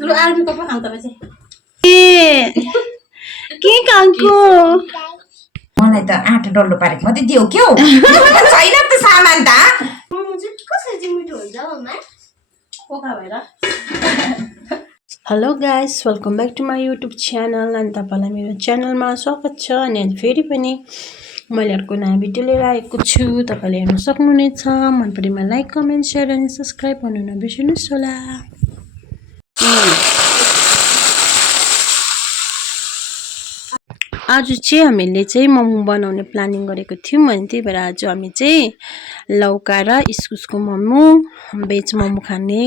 लु आर्मीको पो खाऊ तपाईँ चाहिँ के काको मलाई त आँटा डल्लो पारेको मात्रै दियो क्या छैन त सामान त मोमो चाहिँ कसरी चाहिँ मिठो हुन्छ मम्मा पोखा भएर hello guys welcome back to my YouTube channel अनि तपाईँलाई मेरो च्यानलमा स्वागत छ अनि फेरि पनि मैले अर्को नयाँ भिडियो लिएर आएको छु तपाईँले हेर्न सक्नुहुनेछ मन परेमा लाइक कमेन्ट सेयर अनि सब्सक्राइब गर्नु नबिर्सिनुहोस् होला आज चाहिँ हामीले चाहिँ मोमो बनाउने प्लानिङ गरेको थियौँ अनि त्यही भएर आज हामी चाहिँ लौका र इस्कुसको मोमो भेज मोमो खाने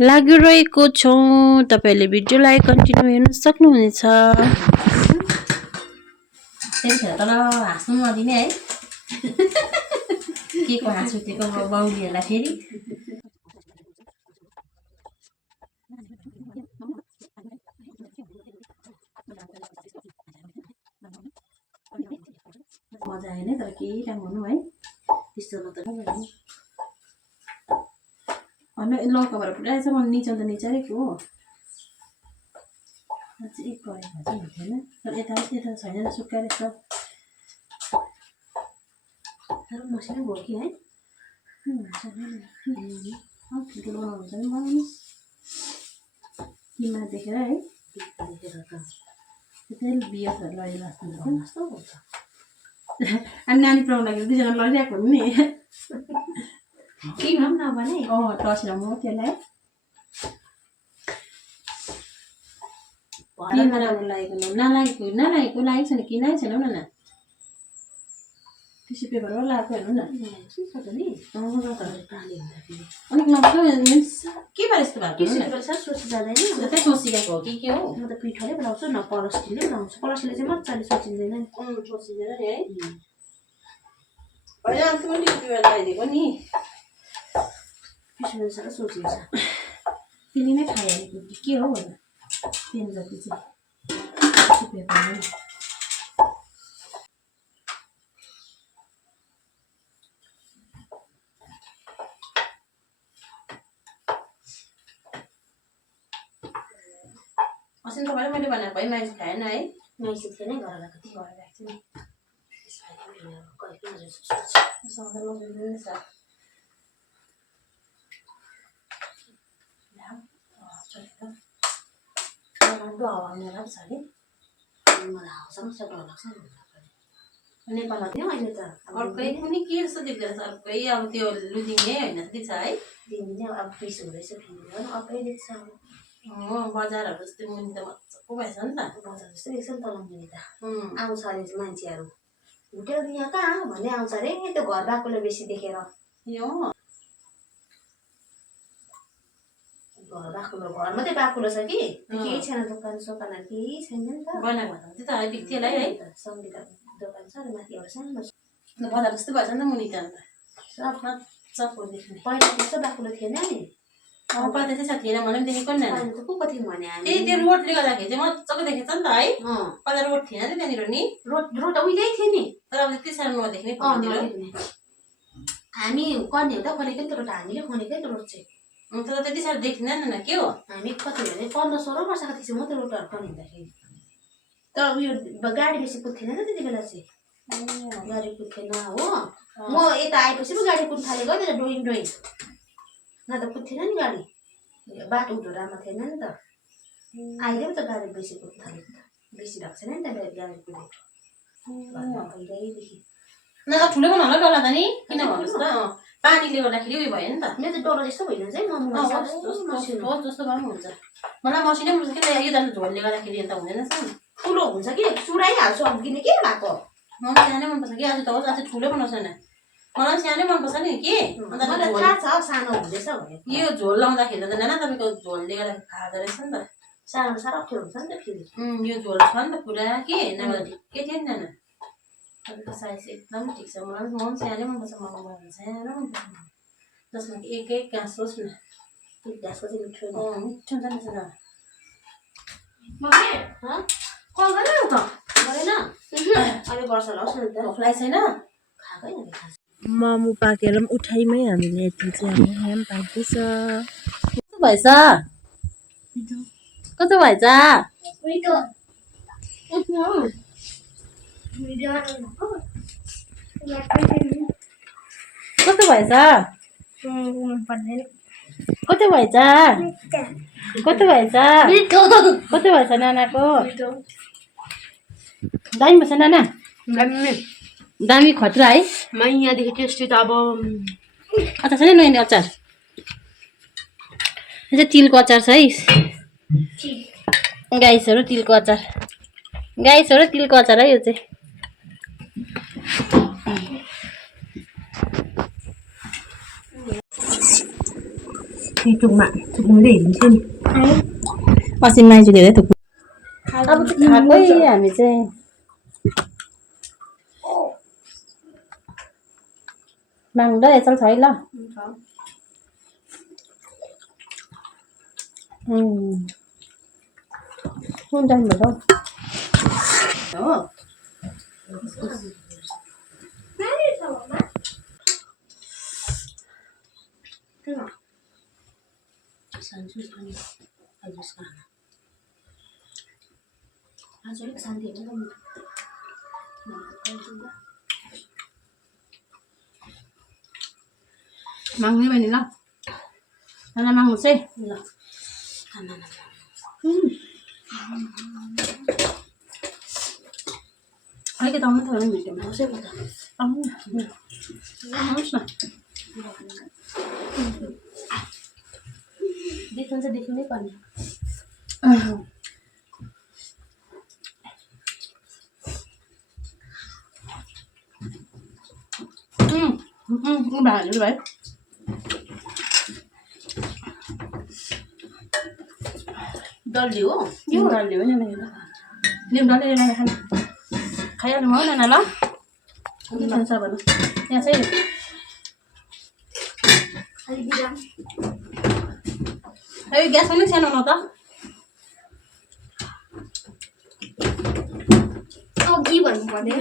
लागिरहेको छौँ तपाईहरुले भिडियोलाई कन्टिन्यू हेर्न सक्नुहुनेछ त्यतिखेर तर हाँस्नु नदिने है के को हाँस उठेको बाउलीहरूलाई फेरि मजा आएन तर केही काम गर्नु है त्यस्तो त होइन लौकाबाट पुऱ्याएछ म निचाउँदा निचारेको हो अझै एक गरेको चाहिँ हुन्थेन तर यता छैन सुक्खाएर यस्तो तर मसिनो भयो कि है ठुल्ठुलो बनाउनुहुन्छ भने बनाउनुहोस् किमा देखेर है देखेर त त्यतै बिहेहरू लैला जस्तो हुन्छ अनि नानी पुऱ्याउनु लागि दुईजना लडिरहेको हो नि किमा पनि नभने टसेर म त्यसलाई लागेको लागेको छैन कि लागेको छैन न टिस्यु पेपरबाट लगाएको हेर्नु न अलिक नभएको के भएर यस्तो भएको टिस्यु पेपर सर सोची जाँदैन त्यतै सोचिरहेको हो कि के हो म त पिठोले बनाउँछु न पलस्टीले बनाउँछु पलस्टीले चाहिँ मजाले सोचिँदैन नि सोचिँदैन नि है होइन अन्त पनि टिस्यु पेपर लगाइदिएको नि टिस्यु पेपर सर सोचेको छ त्यसले नै खाइहालेको कि के हो भनेर पेन जति चाहिँ टिस्यु पेपर अस्ति तपाईँले मैले भनेको है माइस खाएन है माइस थिएन घरलाई कति गरेर राख्छु नि नेपालमा थियो अहिले त अर्कै कुनै के जस्तो देख्दैछ अर्कै अब त्यो लुदिने होइन जति छ है दिने अब पिस हुँदैछ फेरि अर्कै देख्छ बजारहरू जस्तै मुनि त मजाको भएछ नि त बजार जस्तै देख्छ नि तल मुनि त आउँछ अरे मान्छेहरू होटेल यहाँ कहाँ भन्ने आउँछ अरे त्यो घर बाकोले बेसी देखेर यो घर बाकुलो घर मात्रै बाकुलो छ कि केही छैन दोकान सोकानहरू केही छैन नि त बनाएको त्यो त बिक्तीलाई है सङ्गीता दोकान छ अरे माथि एउटा सानो बजार जस्तै भएछ नि त मुनि त अन्त सब मजाको देख्ने पहिला त्यस्तो बाकुलो थिएन नि पहिला त्यस्तै छ थिएन मलाई पनि देखेको नि को को थियो भने हामी त्यो रोडले गर्दाखेरि चाहिँ मजाको देखेछ नि त है पहिला रोड थिएन नि त्यहाँनिर नि रोड उहिल्यै थियो नि तर अब त्यति साह्रो नदेख्ने हामी गर्ने हुँदा खनेकै त रोड हामीले खनेकै त रोड चाहिँ तर त्यति साह्रो देखिँदैन न के हो हामी कति भने 15-16 वर्षको थिएछ म त रोडहरू खनिँदाखेरि तर उयो गाडी बेसी कुद्थेन नि त्यति बेला चाहिँ गाडी कुद्थेन हो म यता आएपछि पो गाडी कुद्नु थालेको नि त डोइङ डोइङ न त कुद्थेन नि गाडी बाटो उठो राम्रो थिएन नि त अहिले पो त गाडी बेसी कुद्नु थालेको त बेसी भएको छैन नि त गाडी कुदेको पहिल्यैदेखि न त ठुलो बनाउनु होला डल्ला त नि किन भन्नुहोस् त पानीले गर्दाखेरि उयो भयो नि त मेरो त डल्ला जस्तो भइन्छ है जस्तो भए पनि हुन्छ मलाई मसिनै हुन्छ कि यो त झोलले गर्दाखेरि अन्त हुँदैन ठुलो हुन्छ कि चुडाइहाल्छु अब किन के भएको मलाई सानै मनपर्छ कि आज त होस् आज ठुलो बनाउँछ नि मलाई सानै मनपर्छ नि के अन्त थाहा छ सानो हुँदैछ भने यो झोल लाउँदाखेरि त नाना तपाईँको झोलले गर्दाखेरि खाँदो रहेछ नि त सानो साह्रो अप्ठ्यारो हुन्छ नि त फेरि यो झोल छ नि त पुरा के नभए ठिकै थियो नि नाना तपाईँको साइज एकदम ठिक छ मलाई पनि सानै मनपर्छ मलाई बनाउनु सानो मनपर्छ जसमा कि एक घाँस होस् न त्यो घाँसको चाहिँ मिठो मिठो हुन्छ नि कल गरेन त गरेन अहिले वर्ष लाओस् न त भोकलाई छैन खाएकै मोमो पाकेर पनि उठाइमै हामीले यति चाहिँ हामी ह्याम पाक्दैछ कस्तो भएछ कस्तो भएछ कस्तो भएछ कस्तो भएछ कस्तो भएछ कस्तो भएछ नानाको दामी भएछ नाना दामी खतरा है यहाँदेखि टेस्टी त अब अचार छ नि नयाँ अचार यो चाहिँ तिलको अचार छ है गाइसहरू तिलको अचार गाइसहरू तिलको अचार है यो चाहिँ युट्युबमा थुप्रै हेरिन्छ नि अस्ति माइजू धेरै थुप्रो अब चाहिँ खाएकै हामी चाहिँ माग्दा यसो छ है ल कुन टाइम भयो हो माग्ने बहिनी ल नाना माग्नुहोस् है ल अलिकति आउनु थियो भने भिडियोमा आउँछ नि त आउनुहोस् न देख्नु चाहिँ देख्नै पर्ने भाइहरू भाइ डल्ली हो यो डल्ले हो नि लिउँ डल्ले लिएर खानु खाइहाल्नु हो नाना ल खान्छ भन्नु यहाँ चाहिँ यो ग्यास पनि सानो न त के भन्नु पर्दैन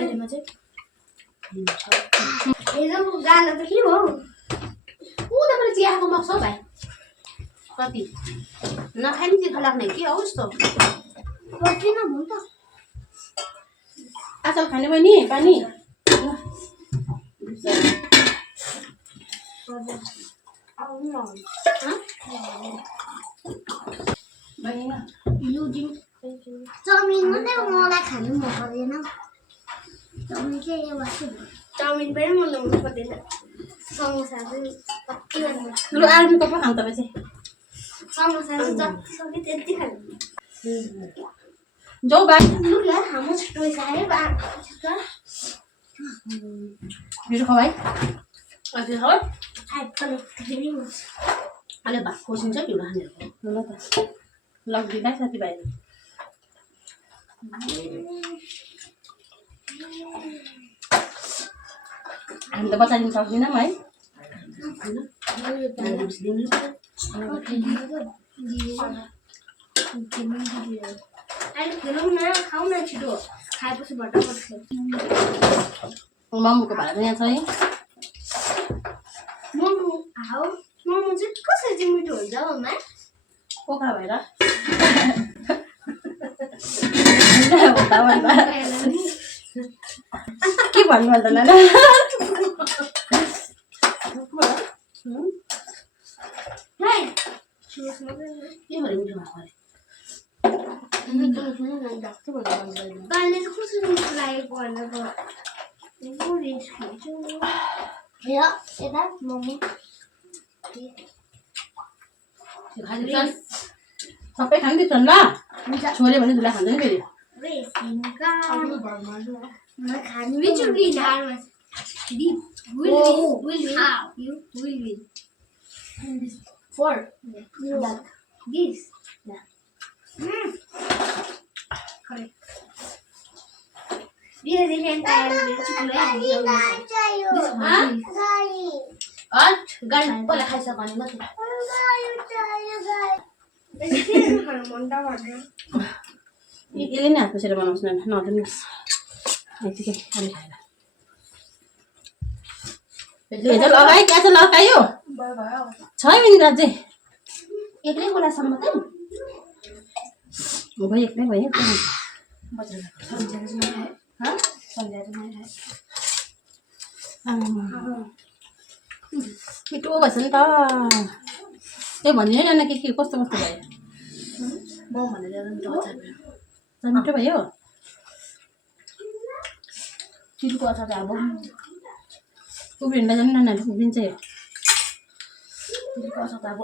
गाना त के हो उताबाट चियाको मक्छ भाइ कति नखाने तिर्खा लाग्ने के हो यस्तो आचल खाने बहिनी पानी चाउमिन मात्रै मलाई खानु मन पर्दैन चाउमिन चाहिँ यो चाउमिन पनि मलाई मन पर्दैन समोसा चाहिँ कति लु आलु कप खानु तपाईँ चाहिँ समोसा चाहिँ जति सक्यो त्यति खानु जाऊ भाइ लु यार हाम्रो छिटो आयो भिडियो खाऊ भाइ अहिले हो फेरि अहिले भात खोसिन्छ भिउरा खानेहरूको ल त लगिदिँदा साथीभाइ हामी त बचाइदिनु सक्दैनौँ है अहिले खेलौँ न खाऊ न छिटो खाएपछि भट्टा पर्छ मोमोको भाडा चाहिँ यहाँ छ है मोमो चाहिँ कसरी चाहिँ मिठो हुन्छ मम्मा पोखरा भएर के भन्नु अन्त नाना के भरे मिठो भएको अरे गाले चाहिँ कसरी मिठो लागेको भनेको यता मोमो खाइदिन्छन् सबै खाइदिन्छन् ल छोऱ्यो भने धुला खान्छ नि फेरि Which will win? Will win. Four This. Correct गाडी पहिला खाइसक्यो भने मात्रै यसले नै हात पुछेर बनाउँछ नदिनुहोस् यतिकै अनि खाएर लगायो क्या चाहिँ लगायो 6 मिनट अझै एक्लै गोलासम्म मात्रै भाइ एक्लै भयो मिठो भएछ नि त त्यो भनिरहेन के कस्तो कस्तो भयो म भनेर मिठो भयो चिलको अचार अब उब्रिँदा जानु नानीहरू दिन्छ यो चिलको अचार अब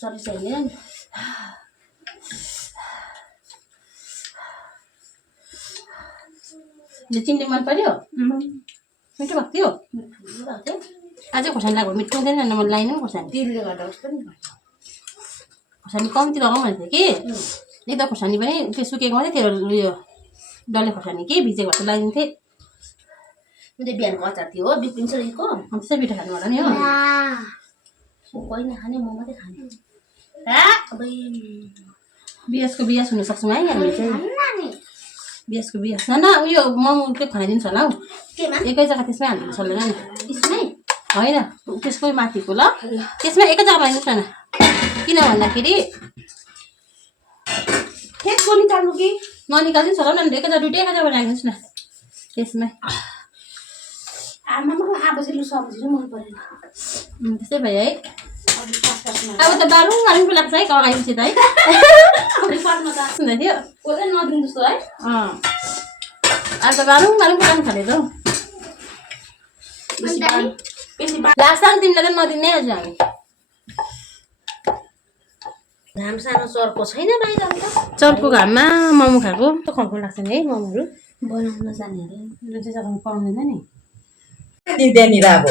सरी चाहिँदैन नि चिन्ने मन पर्यो मिठो भएको थियो अझै खोर्सानी लगाएको मिठो हुँदैन म लाइन खोर्सानी तेलले गर्दा उस्तो नि खोर्सानी कम्ती लगाउँ भनेको थिएँ कि एकदम खोर्सानी पनि त्यो सुकेको मात्रै त्यो उयो डल्ले खोर्सानी के भिजेको भएर लगाइदिन्थेँ त्यो बिहानको अचार थियो हो बिग्रिन्छ रहेको त्यसै मिठो खानु होला नि हो कोही नखाने म मात्रै खाने बियासको बियास हुनसक्छौँ है हामी चाहिँ बियासको बियास न उयो मोमो त्यो खाइदिन्छ होला हौ एकै जग्गा त्यसमै हालिदिनु सक्दैन नि त्यसमै होइन त्यसकै माथिको ल त्यसमा एकै जग्गा लगाइदिनुहोस् न किन भन्दाखेरि त्यसको निकाल्नु कि ननिकालिदिनुहोस् होला नि एकै जग्गा दुइटै एकै जग्गा लगाइदिनुहोस् न त्यसमै आमामा आबोसिलो सब्जी चाहिँ मन परेन त्यस्तै भयो है अब त बारुङ बारुङ पो लाग्छ है लगाएपछि त है सुन्दै थियो कसै नदिनु जस्तो है अब त बारुङ बारुङ पो लाग्नु थाल्यो त लाग्छ नि तिमीलाई त नदिने आज हामी घाम सानो चर्को छैन बाहिर अन्त चर्को घाममा मोमो खाएको त खर्को लाग्छ नि है मोमोहरू बनाउन जानेहरू जुन चाहिँ जग्गामा पाउँदैन नि त्यहाँनिर अब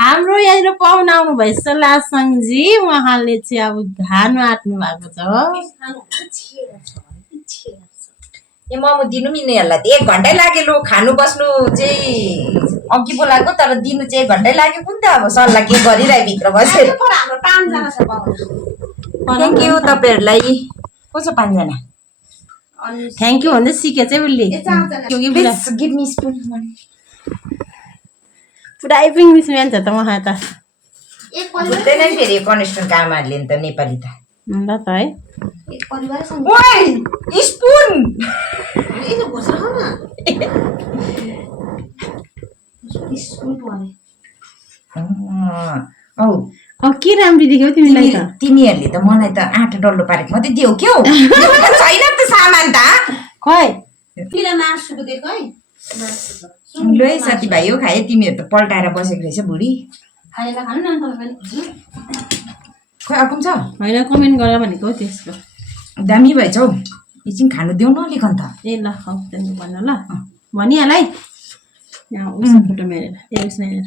हाम्रो यहाँनिर पाहुना आउनु भएछ लासङजी उहाँले चाहिँ अब घानु आँट्नु भएको छ यो मोमो दिनु पनि यिनीहरूलाई त 1 घन्टै लाग्यो लु खानु बस्नु चाहिँ अघि बोलाएको तर दिनु चाहिँ 1 घन्टै लाग्यो कुन त अब सल्लाह के गरिरहे भित्र बसेर हाम्रो 5 जना छ थ्याङ्क यू तपाईँहरूलाई को छ 5 जना थ्याङ्क यू भन्दै सिके चाहिँ उसले प्लिज गिभ मी स्पुन पुरा इङ्ग्लिस मान्छ त उहाँ त बुझ्दैन फेरि कनेक्सनको आमाहरूले नि त नेपाली त ल त है स्पुन के राम्रो देख्यौ तिमीलाई त तिमीहरूले त मलाई त आँटा डल्लो पारेको मात्रै दियौ क्या छैन त सामान त खै मासुको दिएको है ल है साथीभाइ हो खायो तिमीहरू त पल्टाएर बसेको रहेछ बुढी खाएर खानु न तपाईँ पनि खै आएको छ होइन कमेन्ट गर भनेको त्यसको दामी भएछ हौ एकछिन खानु देऊ न अलिक अन्त ए ल हौ त्यहाँदेखि भन ल भनिहाल है यहाँ उसको फोटो हेरेर ए उसमा हेरेर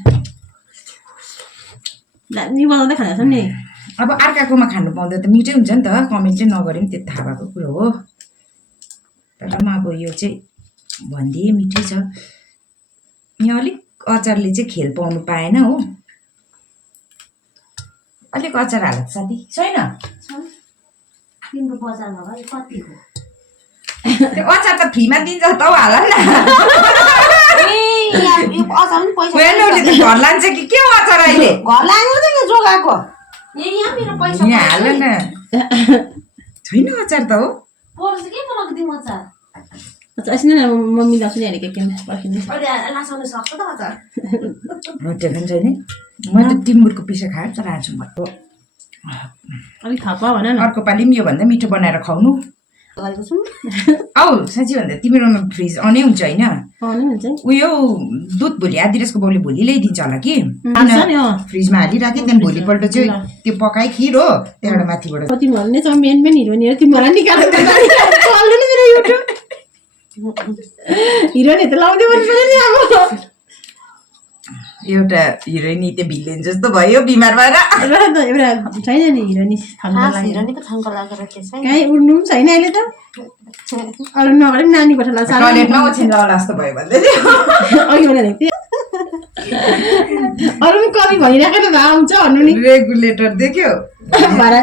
दामी बनाउँदै खाँदैछ नि अब अर्काकोमा खानु पाउँदा त मिठै हुन्छ नि त कमेन्ट चाहिँ नगरे पनि त्यो थाहा भएको कुरो हो तर पनि अब यो चाहिँ भनिदिए मिठै छ यहाँ अलिक अचारले चाहिँ खेल पाउनु पाएन हो अलिक अचार हाल साथी छैन तिम्रो बजारमा भाइ कति हो त्यो अचार त फ्रीमा दिन्छ त हौ हाल न घर लान्छ कि के हो अचार अहिले घर लाग्नु त जोगाएको यहाँ मेरो पैसा यहाँ हाल न छैन अचार त हो पर्छ के बनाएको दिउँ अचार एकछिन न म मिलाउँछु नि के पर्खिनु अहिले लासाउनु सक्छ त अचार रोटी खान्छ नि मैले त टिम्बुरको पिसा खाएँ तर आज भएको अलिक थप भन न अर्को पालि पनि योभन्दा मिठो बनाएर खुवाउनु गरेको छु औ साँच्ची भन्दा तिमीरोमा फ्रिज अनै हुन्छ होइन पाउनै हुन्छ उयो दुध भोलि आदिराजको बाउले भोलि ल्याइदिन्छ होला कि फ्रिजमा हालिराखेँ त्यहाँदेखि भोलिपल्ट चाहिँ त्यो पकाइ खिर हो त्यहाँबाट माथिबाट तिमीहरू नै छ मेन हिरोनी हो तिमीहरूलाई निकालेर चल्नु नि मेरो युट्युब हिरोनी त लाउँदै पर्छ नि अब एउटा हिरोइनी त्यो भिलेन जस्तो भयो बिमार भएर एउटा छैन नि हिरोनी हिरोनीको छङ्क लागेर के छ कहीँ उड्नु पनि छैन अहिले त अरू नगरे पनि नानी कोठा लाग्छ टयलेटमा ओछिन लाउला जस्तो भयो भन्दै थियो अघि भनेको थिएँ अरू पनि कवि भनिरहेको त आउँछ भन्नु नि रेगुलेटर देख्यो भाडा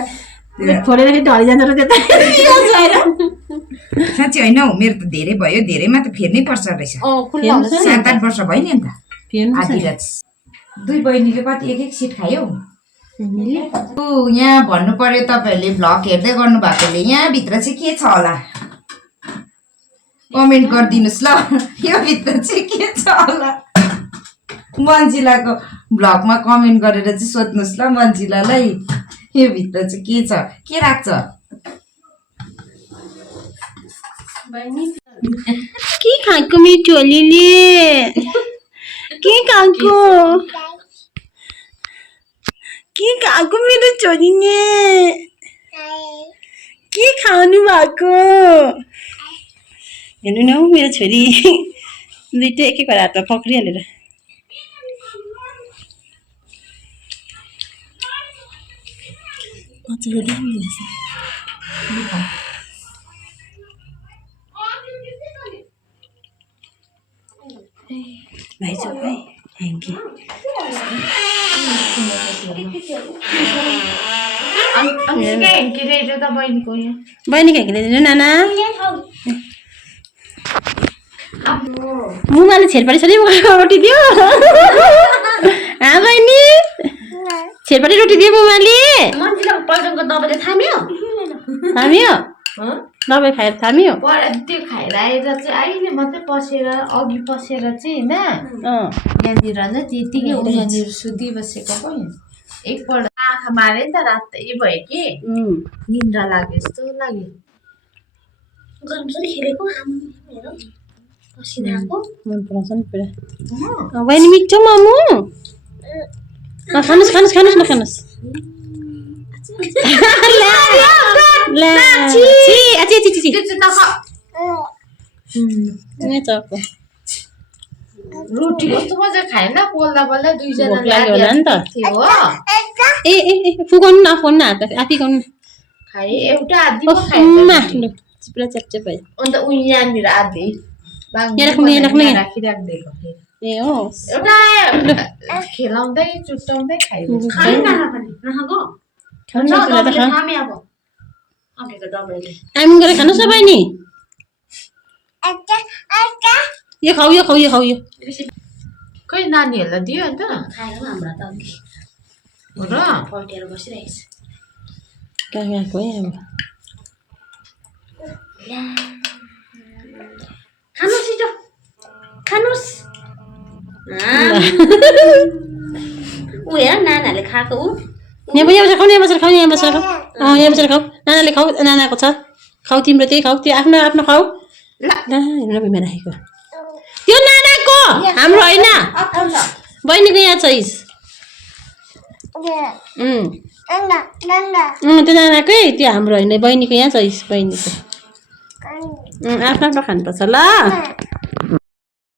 छोडेर ढली जान्छ र त्यता साँच्ची होइन हौ मेरो त धेरै भयो धेरैमा त फेर्नै पर्छ रहेछ 7-8 वर्ष भयो नि अन्त आदिराज 2 बहिनीले कति एक सिट खायो यहाँ भन्नु पर्यो तपाईँहरूले भ्लग हेर्दै गर्नु भएकोले यहाँभित्र चाहिँ के छ होला कमेन्ट गरिदिनुहोस् ल यो भित्र चाहिँ के छ होला मन्जिलाको भ्लगमा कमेन्ट गरेर चाहिँ सोध्नुहोस् ल मन्जिलालाई यो भित्र चाहिँ के छ के राख्छ के खाएको मेरो छोरीले के खाएको मेरो छोरीले के खानु भएको हेर्नु न मेरो छोरी दुइटै एक एक हातमा पक्रिहालेर भाइ छ भाइ ह्याङ्की बहिनी ह्याङ्की ल्याइदिनु नाना मुमाले छेरपाटी सरी रोटी दियो बहिनी छेरपाटी रोटी दियो मुमाले थाम्यो दबाई खाएर थाम्यो त्यो खाएर आएर चाहिँ अहिले मात्रै पसेर अघि पसेर चाहिँ होइन यहाँनिर नै त्यतिकै यहाँनिर सुतिबसेको पो एकपल्ट आँखा मारे नि त रातै भयो कि निन्द्रा लाग्यो जस्तो लाग्यो मन पराउँछ नि पुरा बहिनी मिठो मोमो खानुहोस् खानुहोस् खानुहोस् न खानुहोस् रोटी कस्तो मजा खाएन पोल्दा पोल्दा दुईजना लाग्यो होला नि त थियो हो ए फुकाउनु न फोन हात आफै गर्नु खाए एउटा आधी पुरा च्यापच्याप भयो अन्त उ यहाँनिर आधी राखिराखिदिएको ए हो एउटा खेलाउँदै चुट्टाउँदै खाइदियो आइम गरेर खानुहोस् न बहिनी यो खाऊ यो खाऊ यो खाऊ यो खै नानीहरूलाई दियो अन्त हाम्रो त अघि हो र पल्टेर बसिरहेको छ कहाँ गएको है अब खानुहोस् छिटो खानुहोस् ऊ हेर नानाहरूले खाएको ऊ यहाँ बसेर खाऊ यहाँ बसेर खाऊ यहाँ बसेर खाऊ नानाले खाऊ नानाको छ खाऊ तिम्रो त्यही खाऊ त्यो आफ्नो आफ्नो खाऊ हेर्नु बिमा राखेको त्यो नानाको हाम्रो होइन बहिनीको यहाँ छ त्यो नानाकै त्यो हाम्रो होइन बहिनीको यहाँ छ बहिनीको आफ्नो आफ्नो खानुपर्छ ल